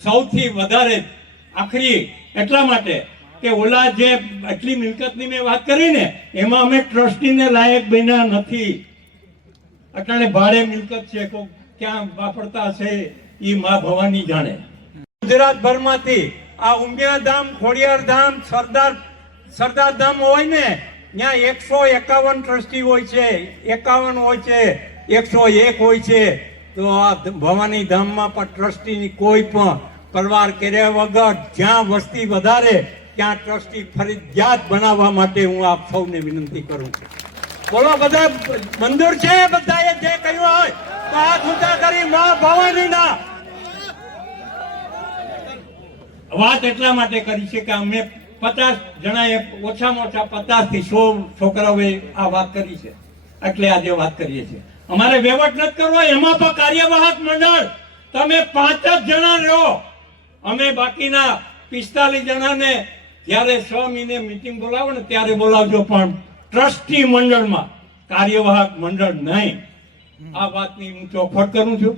સૌથી વધારે આખરી એટલા માટે કે ઓલા જે આટલી મિલકતની મેં વાત કરી ને એમાં અમે ટ્રસ્ટીને લાયક બન્યા નથી. અટાણે ભાડે મિલકત છે, કોઈ ક્યાં વાપરતા છે એ માં ભવાની જાણે. ગુજરાતભરમાંથી આ ઉમિયાધામ, ખોડિયારધામ, સરદાર ધામ હોય ને ત્યાં 151 ટ્રસ્ટી હોય છે, 51 હોય છે, 101 હોય છે. તો આ ભવાની ધામમાં પણ ટ્રસ્ટીની કોઈ પણ પરવાર કર્યા વગર જ્યાં વસ્તી વધારે ત્યાં ટ્રસ્ટી ફરજિયાત બનાવવા માટે હું આપ સૌને વિનંતી કરું છું. બોલો, બધા મંજૂર છે? બધાએ જે કહ્યું હોય તો હાથ ઊંચા કરી માં ભવાનીના વાત એટલા માટે કરી છે કે અમે 50 જણાએ ઓછામાં ઓછા 50 થી 100 છોકરાઓએ આ વાત કરી છે, એટલે આજે વાત કરીએ છીએ. અમારે વહીવટ નથી કરવો, એમાં પણ કાર્યવાહક મંડળ તમે 5 જ જણા રહો. અમે બાકીના 45 જણાને જ્યારે 6 મહિને મીટિંગ બોલાવો ને ત્યારે બોલાવજો, પણ ટ્રસ્ટી મંડળમાં કાર્યવાહક મંડળ નહીં. આ વાતની હું ચોખવટ કરું છું.